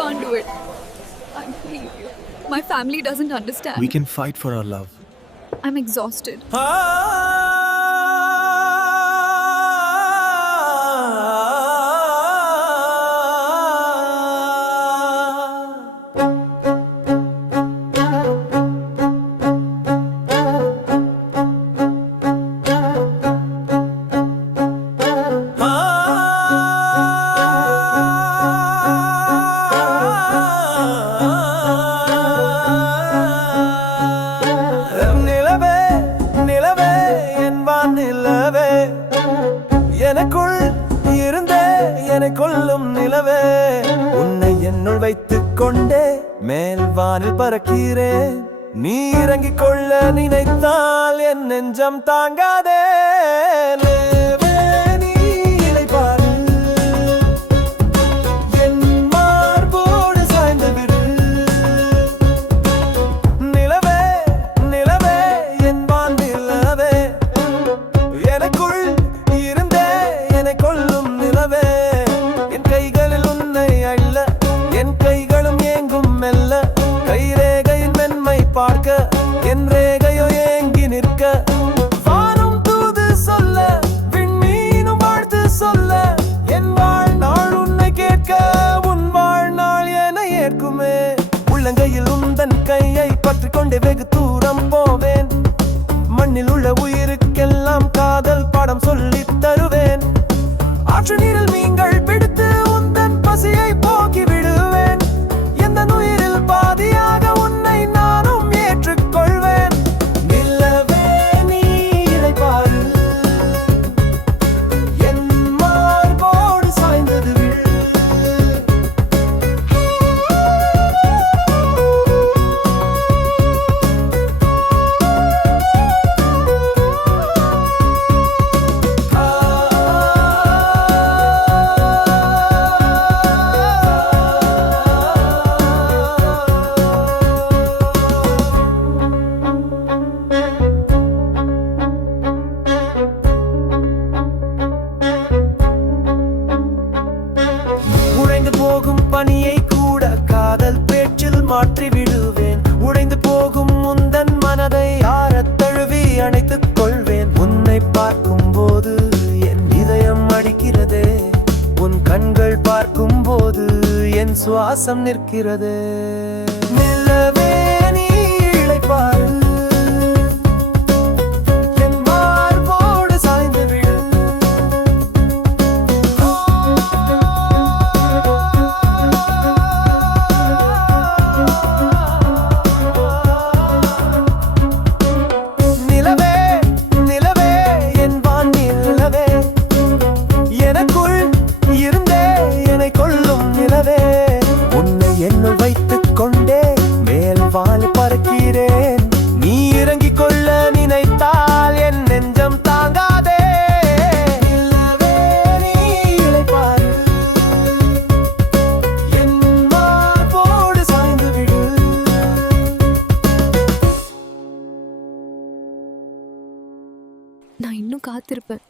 can't do it. I'm please. My family doesn't understand. We can fight for our love. I'm exhausted. எனக்குள் இருந்தே என்னை கொல்லும் நிலவே, உன்னை என்னுள் வைத்துக் கொண்டே மேல் வானில் பறக்கிறேன். நீ இறங்கிக் கொள்ள நினைத்தால் என் நெஞ்சம் தாங்காதே. பார்க்க என் ரேகையோ ஏங்கி நிற்க, வானும் தூது சொல்ல விண்மீனும் வாழ்த்து சொல்ல, என் வாழ்நாள் உன்னை கேட்க உன் வாழ்நாள் என ஏற்குமே. உள்ளங்கையில் உந்தன் கையை பற்றிக் கொண்டே வெகு தூரம் போவேன். மண்ணில் உள்ள உயிருக்கெல்லாம் காதல் பாடம் சொல்லித் தருவேன். ஆற்று நீரில் மீன்கள் பிடித்து உந்தன் பசியை போக்கி விடுவேன். எந்த உயிரில் பாதியாக உன்னை நானும் ஏற்றுக்கொள்வேன். நிலவே நீ இதை பாரு, என் மார்போடு சாய்ந்தது விழு. போகும் பனியை கூட காதல் பேச்சில் மாற்றி விடுவேன். உடைந்து போகும் முந்தன் மனதை ஆறத் தழுவி அணைத்துக் கொள்வேன். உன்னை பார்க்கும் போது என் இதயம் அடிக்கிறதே, உன் கண்கள் பார்க்கும் போது என் சுவாசம் நிற்கிறதே. நிலவே நீ இளைப்பாறு, என்னுள் வைத்துக் கொண்டே மேல் வால் பறக்கிறேன். நீ இறங்கிக் கொள்ள நினைத்தால் என் நெஞ்சம் தாங்காதே. நிலவே நீ இளைப்பாறு, என் மார்போடு சாய்ந்து விடு. நான் இன்னும் காத்திருப்பேன்.